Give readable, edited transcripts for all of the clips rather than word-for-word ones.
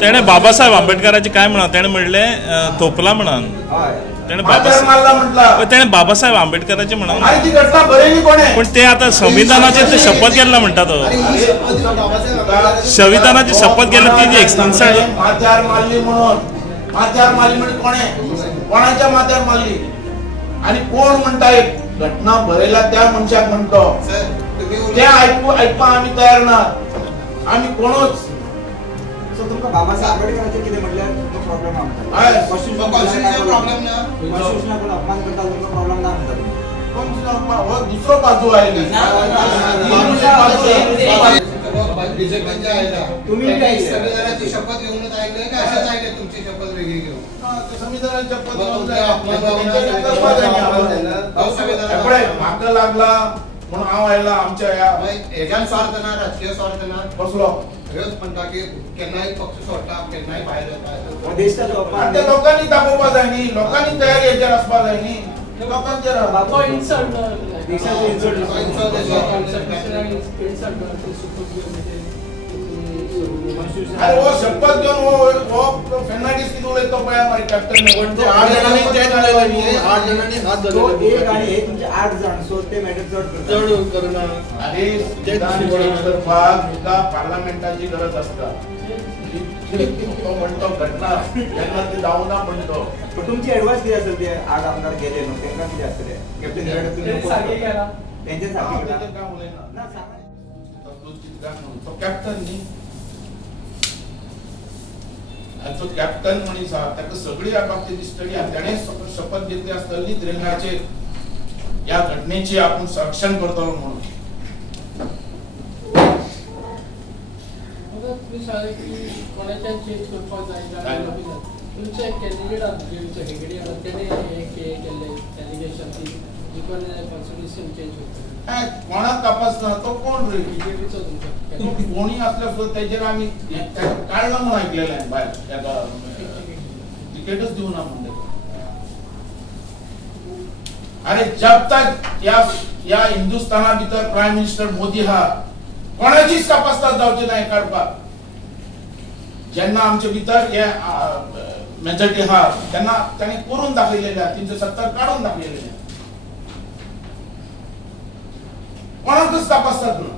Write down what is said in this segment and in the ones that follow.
तेणे बाबासाहेब आंबेडकरांचे काय म्हणा तेणे म्हणले थोपला म्हणून तेणे बाबासाहेब आंबेडकरांचे म्हणा पण ते आता संविधानाचे ते शपथ घ्यायला म्हणतात संविधानाची शपथ घ्यायला ती माथ्यार मारली म्हणून माथ्यार मारली म्हणजे कोणाच्या माथ्यार मारली आणि कोण म्हणता एक घटना बरयला त्या मनशाक म्हणतो ते ऐकपा आम्ही तयार ना आम्ही कोणच तुमका बाबासाहेब आंबेडकरांचे किती म्हटल्यार तुमका प्रॉब्लेम ना प्रॉब्लेम ना कॉन्स्टिट्यूशनल अपमान करता तुमका प्रॉब्लेम ना म्हणतात कॉन्स्टिट्यूशनल दुसरो बाजू आहे तुम्ही संविधानाची शपथ घेऊनच ऐकले का अशाच ऐकले तुमची शपथ वेगळी घेऊन संविधानाची शपथ माग लागला म्हणून हांव आयला आमच्या हेज्यान स्वार्थ ना राजकीय स्वार्थ ना कसलो हेच म्हणटा की केन्नाय पक्ष सोडटा केन्नाय भायर येता लोकांनी दाखोवपा जाय न्ही लोकांनी तयारी हेचेर आसपा जाय न्ही लोकांचेर अरे वो शपथ घेऊन वो फेर्नांडीस किती उलयतो पळय मारी कॅप्टन 8 जणांनी हात धरले आणि हे तुमचे 8 जण सो ते मॅटर जड करना अरे करपाक पार्लमेंटाची गरज असता तो म्हणतो घटना त्यांना ते जाऊ ना म्हणतो तुमची ऍडवाइस किती असेल ते 8 आमदार गेले न्हू त्यांना किती असतले कॅप्टन त्यांचे सांगितलं काम उलयना ना सांगा तो कॅप्टन न्ही तो कॅप्टन मनीस आहा ताका सगळी बाबतीत दिसतली ताणें शपथ घेतली आसतली तिरंगाचे या घटनेची आपण संरक्षण करतलो म्हणून तुम्ही सांगा की कोणाच्या चेंज करपाक जाय तुमचे कॅन्डिडेट आहात तुमचे हेगडे आहात त्याने एक केले एलिगेशन की कॉन्स्टिट्यूशन चेंज होतं कोणाक तपासना तो कोण रे बीजेपीचो तुमचा कोणी असल्या सुद्धा त्याचेर आम्ही काढला म्हणून ऐकलेलं आहे बाहेर त्याला तिकीटच देऊ ना म्हणले अरे जब तक या हिंदुस्थाना भितर प्राईम मिनिस्टर मोदी हा कोणाचीच तपासतात जावची नाही काढपाक जेन्ना आमचे भितर हे मेजॉरिटी हा त्यांना त्यांनी करून दाखयलेले आहे 370 काढून दाखयलेले आहे कोणाकच तपासतात ना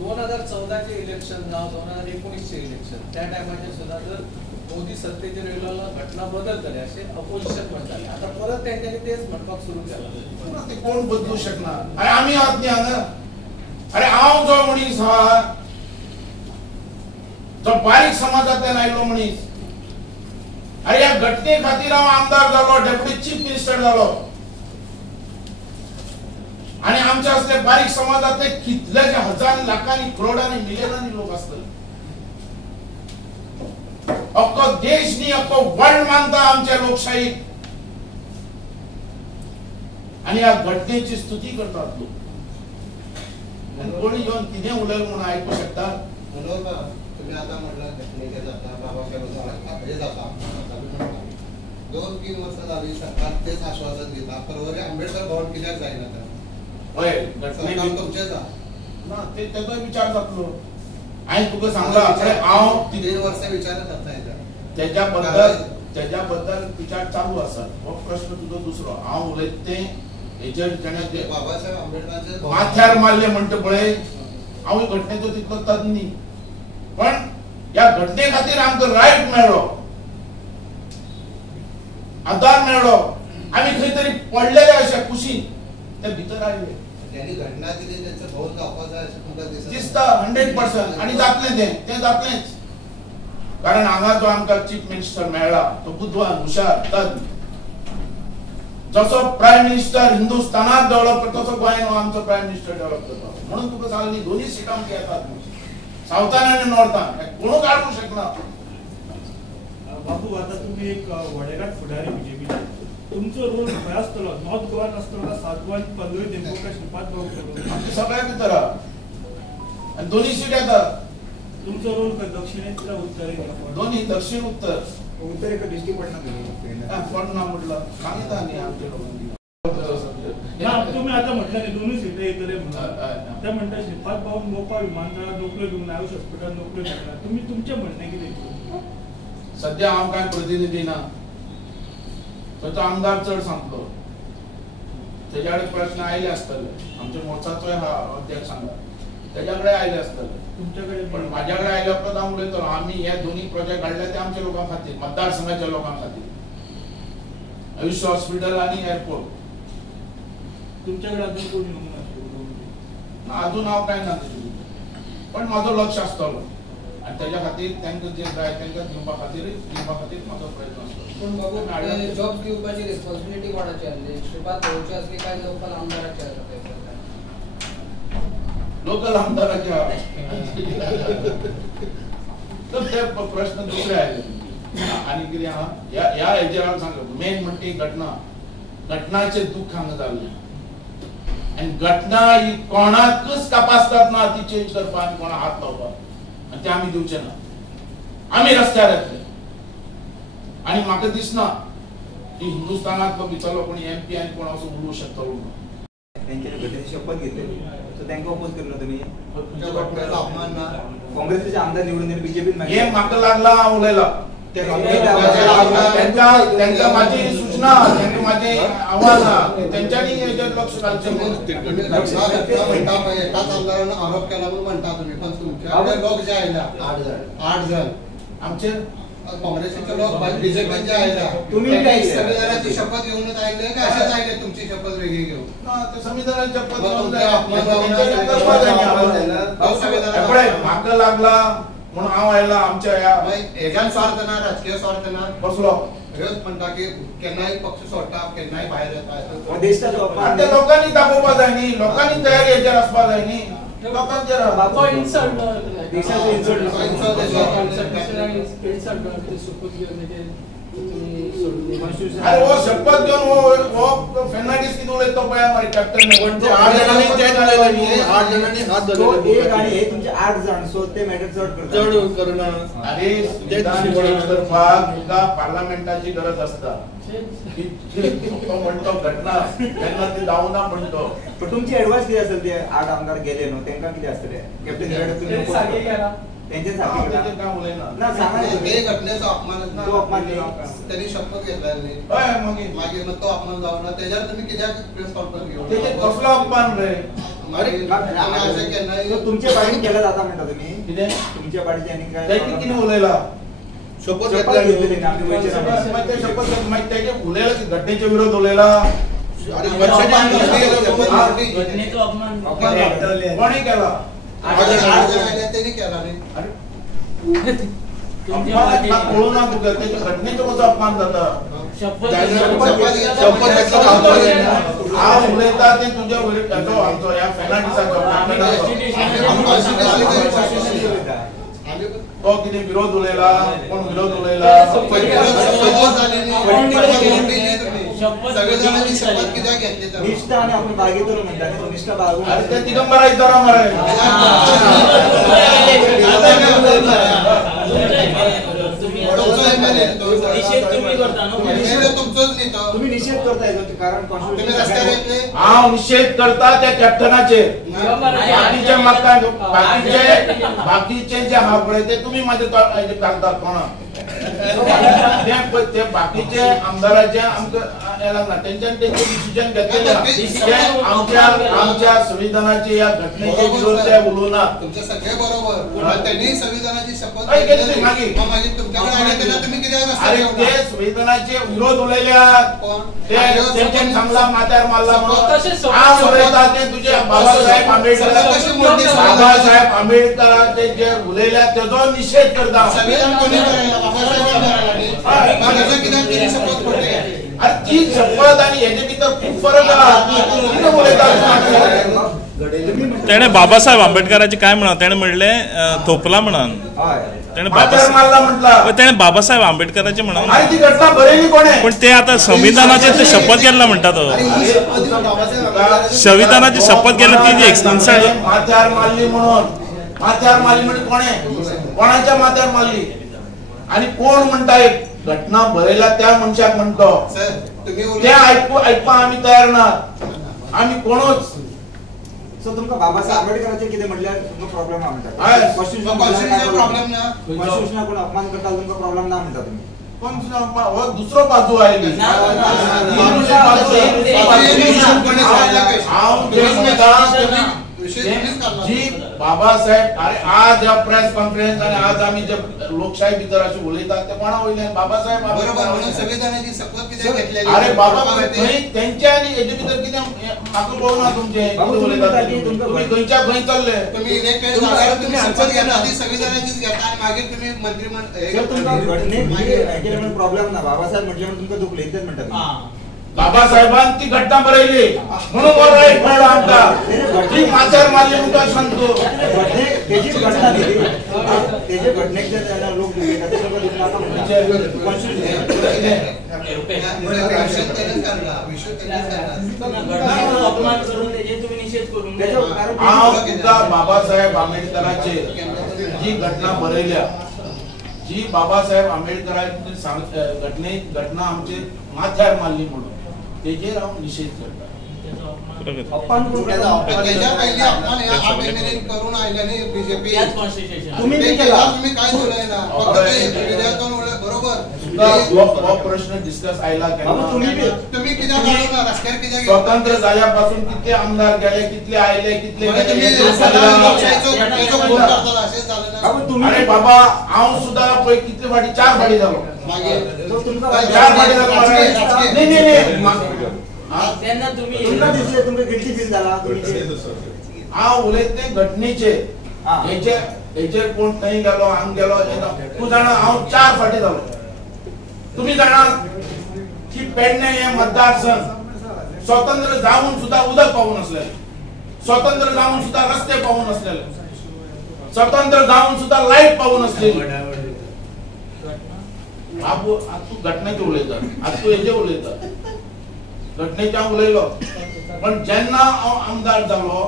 2014 चे इलेक्शन ना 2019 चे इलेक्शन त्या टायमाचे सुद्धा जर मोदी सत्तेचेर येयलो घटना बदलतले असे अपोजिशन म्हणटाले आता परत त्यांच्यानी तेच म्हणपाक सुरू केला ते कोण बदलू शकणार अरे आम्ही आहात न्ही हांगा अरे हांव जो मनीस हा जो बारीक समाजांतल्यान आयिल्लो मनीस अरे ह्या घटने खातीर हांव आमदार जालो डेप्युटी चीफ मिनिस्टर जालो आणि आमच्या असले बारीक समाजातले कितल्याशे हजार लाखांनी करोडांनी मिलियनांनी लोक असतात अख्खो देश न्ही अख्खो वर्ल्ड मानता आमच्या लोकशाहीक आणि या घटनेची स्तुती करतात लोक कोणी येऊन कितें उलयलें म्हणून आयकू शकता तुम्ही आता म्हटलं घटनेचे जाता बाबासाहेब हे जाता 2-3 वर्ष झाली सरकार तेच आश्वासन दिता परवरे आंबेडकर भवन कित्याक जायना तर होय सरकार तुमचेच ना ते त्याचा विचार जातलो हांवें तुका सांगला अरे हांव 3 वर्ष विचारत जाता त्याच्याबद्दल विचार चालू आसा हो प्रश्न तुजो दुसरो हांव उलयत तें हेचेर जेणे बाबासाहेब आंबेडकरांचे माथ्यार मारले म्हणटा पळय हांव घटनेचो तितलो तज्ञ न्ही पण या घटने खातीर आमकां रायट मेळ्ळो आधार मेळ्ळो आमी खंय तरी पडलेले अशे कुशीन ते भितर आयले त्यांनी घटना कितें त्यांचं भवन जावपाक जाय अशें तुमकां दिसता 100% आणि जातलें तें जातलेंच कारण हांगा जो आमकां चीफ मिनिस्टर मेळ्ळा तो बुद्धवान हुशार तज्ञ जसो प्रायम मिनिस्टर हिंदुस्थानात डेव्हलप करता तसो गोंयांत आमचो प्रायम मिनिस्टर डेव्हलप करता म्हणून तुका सांगली दोन्ही सिटां येतात सावथान आणि नॉर्थान कोणूच काढू शकना बाबू आता तुम्ही एक वडेघाट फुडारी बीजेपी तुमचो रोल खंय आसतलो नॉर्थ गोवान आसतलो का साउथ गोवान पंदूय देमको का श्रीपाद भाऊ आमचे सगळ्या भितर आणि दोन्ही सीट येतात तुमचो रोल खंय दक्षिणेत का उत्तरेत दोन्ही दक्षिण उत्तर उत्तरेक डिस्ट्रिक्ट पडना पडना म्हटलं सांगितलं न्ही आमच्या लोकांनी तुम्ही आता म्हटलं नाही दोन्ही सीट येतले म्हणून त्या म्हणतात श्रीपाद भाऊ मोपा विमानतळात नोकऱ्यो घेऊन आयुष हॉस्पिटल नोकऱ्यो घेतला तुम्ही तुमचे म्हणणे कितें सध्या हांव कांय प्रतिनिधी ना तो आमदार चड सांगलो तेज्या कडेन प्रश्न आयले आसतले आमच्या मोर्चाचोय अध्यक्ष सांगा तेज्या कडेन आयले आसतले तुमच्याकडे पण माझ्या कडेन आयले उपरांत हांव उलयतलो आमी हे दोन्ही प्रोजेक्ट काडले ते आमच्या लोकां खातीर मतदारसंघाच्या लोकां खातीर आयुष हॉस्पिटल आणि एअरपोर्ट तुमच्याकडे अजून कोणी नमुना अजून हांव कांय ना पण माझो लक्ष आसतलो आणि त्याच्या खातीर तांकां जे जाय तांकां दिवपा खातीर म्हाजो प्रयत्न आसतलो पण बाबू जॉब घेवपाची रिस्पॉन्सिबिलिटी कोणाची आसली श्रीपाद भाऊची आसली काय लोकल आमदाराची आसली लोकल आमदाराच्या तर ते प्रश्न दुसरे आयले आणि कितें आहा ह्या हेजेर सांग मेन म्हणटी घटनाचे दुःख हांगा जाल्लें आणि घटना ही कोणाकच तपासतात ना ती चेंज करपा आनी कोणा हात लावपाक आणि ते आमी दिवचे ना आमी रस्त्यार येतले आणि म्हाका दिसना की हिंदुस्थानांतलो भितरलो कोणी MP आनी कोण असो उलोवंक शकतलो त्यांच्या घटनेची शपथ घेतली तर त्यांना अपोज केलं तुम्ही अपमान ना काँग्रेसचे आमदार निवडून दिले बीजेपीत हे म्हाका लागला हांव उलयला त्यांका माझी सूचना त्यांका माझे आव्हान त्यांच्यानी हेजेर लक्ष घालचें एकाच आमदारानं आरोप केला म्हणून म्हणता तुम्ही पण तुमच्याकडे लोक जे आयला 8 जण आमचे काँग्रेसचे लोक बीजेपी जे आयला तुम्ही काय संविधानाची शपथ घेऊनच आयले का असेच आयले तुमची शपथ वेगळी घेऊन ते संविधानाची शपथ घेऊन म्हाका लागला म्हणून हांव आयला आमच्या हेज्यान स्वार्थ ना राजकीय स्वार्थ ना बसलो ह्योच म्हणटा की केन्नाय पक्ष सोडटा केन्नाय भायर येता ते लोकांनी दाखोवपा जाय न्ही लोकांनी तयारी हेजेर आसपा जाय न्ही लोकांचेर बाबा इन्सल्ट देशाचे अरे वो शपथ घेऊन वो फर्नांडिस किती उलयतो पळय मारी कॅप्टन 8 जणांनी तेच उलयले 8 जणांनी हात धरले एक आणि हे तुमचे 8 जण सो ते मॅटर चढ करना अरे संविधान चेंज करपाक तुका पार्लमेंटाची गरज आसता तो म्हणतो घटना तेन्ना ती जावना म्हणतो पण तुमची ऍडवाइस किती असेल ते 8 आमदार गेले नो त्यांना किती असतले कॅप्टन हेड तुम्ही सारखे केला त्यांचे सारखे त्याचे काम उलयना ना सांगा ते घटनेचा अपमानच ना तो अपमान नाही. त्यांनी शपथ घेतलेली होय मागीर मग तो अपमान जावना त्याच्यावर तुम्ही कित्याक प्रेस कॉन्फरन्स घेऊन त्याचे कसलो अपमान रे असे केन्नाय तुमच्या पार्टीने केलं जाता म्हणता तुम्ही कितें तुमच्या पार्टीचे आणि काय त्याची कितें उलयला शपथ घेतलेली ना आम्ही वयचे मागीर ते शपथ घेतली मागीर त्याचे उलयला की घटनेच्या विरोध उलयला घटनेचो अपमान कोणी केला त्यांनी केला नाही अपमान कळू ना तुका त्याच्या घटनेचो कसो अपमान जाता हांव उलयता ते तुज्या विरोधाचो आमचो ह्या फर्नांडिसाचो तो कितें विरोध उलयला कोण विरोध उलयला संविधानाची शपथ कित्याक घेतली तर निष्ठा आणि आपण बागेतलो म्हणतात निष्ठा बागू अरे ते दिगंबरा इतारा मरे तुम्ही निषेध करताय कारण हांव निषेध करता त्या कॅप्टनाचेर बाकीचे जे आहा पळय ते तुम्ही माझे घालतात कोणा ते बाकीचे आमदाराचे आमकां लागना तेंच्यान तेंचे डिसिजन घेतलेले आमच्या संविधानाचे या घटनेचे विरोध ते उलोवना तुमचे सगळे बरोबर त्यांनी संविधानाची शपथ घेतली मागीर तुमच्याकडे आले तेन्ना तुम्ही कित्याक अरे ते संविधानाचे विरोध उलयल्यात तेंच्यान सांगला माथ्यार मारला म्हणून हांव उलयता ते तुझे बाबासाहेब आंबेडकराचे जे उलयल्यात तेजो निषेध करता संविधान कोणी करायला अरे ती शपथ आणि हेजे भितर खूप फरक तेणे बाबासाहेब आंबेडकराचे काय म्हणा तेणे म्हणले थोपला म्हणून तेणे बाबासाहेब आंबेडकराचे म्हणून ती घटना बरयली कोणे पण ते आता संविधानाचे ते शपथ घेतला म्हणटा तो संविधानाची शपथ घेतली ती इन्सल्ट माथ्यार मारली म्हणजे कोणाच्या माथ्यार मारली आणि कोण म्हणता एक घटना बरयला त्या मनशाक म्हणतो ते ऐकपा आम्ही तयार ना आम्ही कोणच सो तुमका बाबासाहेब आंबेडकरांचे कितें म्हणल्यार तुमका प्रॉब्लेम आहा म्हणटा हय. कॉन्स्टिट्यूशन प्रॉब्लेम ना कॉन्स्टिट्यूशनाक कोण अपमान करता तुमका प्रॉब्लेम ना म्हणटा तुम्ही हो दुसरो बाजू आयली जी बाबासाहेब अरे आज या प्रेस कॉन्फरन्स आणि आज आम्ही जे लोकशाही भितर अशी उलयतात ते कोणा वयल्यान बाबासाहेब बरोबर म्हणून संविधानाची शपथ कित्याक घेतलेली अरे बाबा त्यांचे आणि हेजे भितर कितें म्हाका कळना तुमचे तुम्ही खंयच्या खंय चालले तुम्ही इलेक्टेड जाल्यार तुम्ही शपथ घेता ती संविधानाचीच घेता आणि मागीर तुम्ही मंत्रिमंडळ प्रॉब्लेम ना बाबासाहेब म्हटले म्हणून तुमका दुखले इतलेच म्हणटा बाबासाहेबांनी ती घटना बरयली म्हणून वर राईट कळलो आमकां ती माथ्यार मारली तुमकां सांगतो तेजी घटना दिली तेजे घटनेक जे लोक दुखले ते लोक दुखला का अपमान करून तेजे तुम्ही निषेध करून हांव सुद्धा बाबासाहेब आंबेडकरांचे जी घटना बरयल्या जी बाबासाहेब आंबेडकरांची घटना आमचे माथ्यार मारली म्हणून तेजेर हांव निषेध करता अपमान करून त्याच्या पहिले अपमान या आप एमएलए करून आयले न्ही बीजेपी याच कॉन्स्टिट्यूशन तुम्ही ते केला तुम्ही काय बोलले ना फक्त ते विधेयकातून सुद्धा बरोबर हो प्रश्न डिस्कस आयला केन्ना तुम्ही कित्याक ना राजकारण कित्याक स्वतंत्र झाल्यापासून कितले आमदार गेले कितले आयले कितले तुम्ही लोकशाहीचो घटनेचो फोन करता अशेंच जालें ना अरे बाबा हांव सुद्धा पळय कितले फाटी 4 फाटी जालो मागीर तो तुमका 4 फाटी जालो नाही त्यांना तुम्ही तुमका दिसले तुमका गिल्टी फील झाला तुम्ही हांव उलयते घटनेचे हेचेर कोण थंय गेलो हांग गेलो तूं जाणा हांव 4 फाटी जालो तुम्ही जाणा की पेडणे हे मतदारसंघ स्वतंत्र जावन सुद्धा उदक पावून नसलेले स्वतंत्र जावन सुद्धा रस्ते पावून नसलेले स्वतंत्र जावन सुद्धा लाईट पावून नसलेली बाबू आज तू घटनेचे उलयता आज तू हेजे उलयता घटनेच्या उलयलो पण जेन्ना हांव आमदार जालो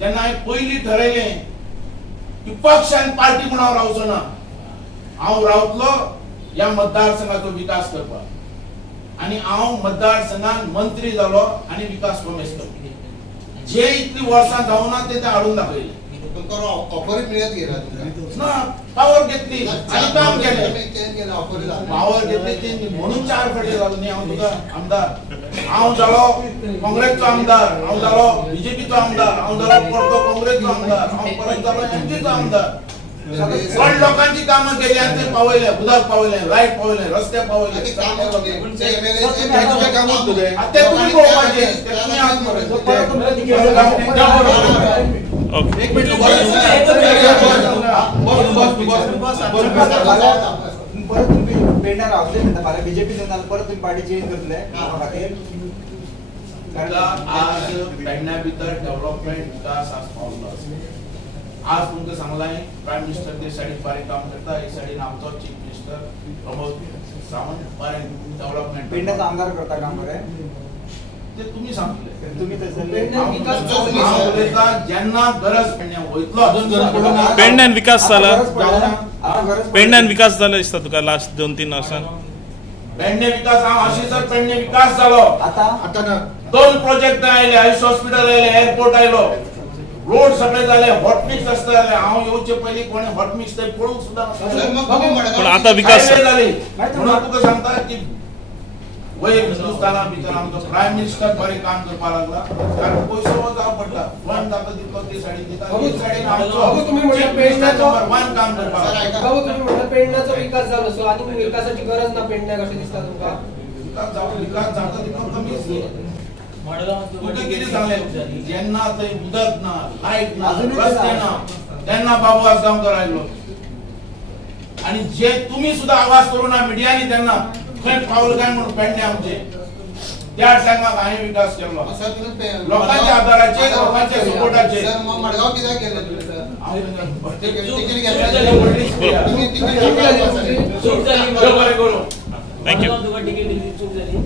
तेन्ना हांवें पयलीं ठरयलें की पक्ष आनी पार्टी म्हणून हांव रावचो ना हांव रावतलो ह्या मतदारसंघाचो विकास करपाक आनी हांव मतदारसंघान मंत्री जालो आनी विकास कोमेस करलो जे इतली वर्सां जावना ते हाडून दाखयले तुमकां ऑफर मिळत गेला तुमकां ना पावर घेतली आनी काम केलें चेंज केला ऑफर पावर घेतली ते म्हणून 4 फाटी जालो न्ही हांव तुका आमदार हांव जालो काँग्रेसचो आमदार हांव जालो बीजेपीचो आमदार हांव जालो परतो काँग्रेसचो आमदार हांव परत जालो एमपीचो आमदार पण लोकांची कामं केली आणि ते पावयले उदक पावयले लाईट पावयले रस्ते पावयले ते तुम्ही पळोवपाचे ते तुम्ही हात ओके परत तुम्ही पेडण्यार रावतले म्हणटा फाल्यां बीजेपी जाल्यार परत तुम्ही पार्टी चेंज करतले खातीर आज पेडण्या भितर डेव्हलपमेंट विकास आज पावलो आज तुमकां सांगलां प्रायम मिनिस्टर ते सायडीक बारीक काम करता हे सायडीन आमचो चीफ मिनिस्टर प्रमोद सावंत बरें डेव्हलपमेंट पेडण्याचो आमदार करता काम बरें ते तुम्ही सांगले तुम्ही जेन्ना गरज पेडण्या वयतलो अजून गरज पडूंक ना पेडण्यान विकास जाला गरज पेडण्यान विकास जाला दिसता तुका लास्ट 2-3 वर्सां पेडणे विकास हांव अशीसर पेडणे विकास जालो आता 2 प्रोजेक्ट आयले आयुष हॉस्पिटल आयले एअरपोर्ट आयलो रोड सगळे झाले हॉट मिक्स रस्ते झाले हांव येवचे पयलीं कोणी हॉट मिक्स ते पळोवंक सुद्दां पण आता विकास जाली म्हणून तुका सांगता की वयर हिंदुस्थाना भितर आमचो प्रायम मिनिस्टर बरें काम करपाक लागला कारण पयसो जावं पडटा फंड जाता तितलो ते सायडीन दिता ते सायडीन आमचो तुम्ही म्हणले पेडण्याचो वन काम करपाक बाबू तुम्ही म्हणले पेडण्याचो विकास जालो सो आनी विकासाची गरज ना पेडण्याक अशें दिसता तुमका विकास जाता तितलो कमीच तुका कितें सांगलें जेन्ना थंय उदक ना लायट ना रस्ते ना तेन्ना बाबू आसगांवकर आयलो आनी जे तुमी सुद्दां आवाज करूं ना मिडियांनी तेन्ना खंय पावल काय म्हणून पेडणे आमचे त्या टायमाक हांवें विकास केलो लोकांच्या आदाराचेर लोकांच्या सपोर्टाचेर सर मडगांव कित्याक गेले तुमी सर तिकीट घेतली थँक्यू तुका तिकीट दिली चूक जाली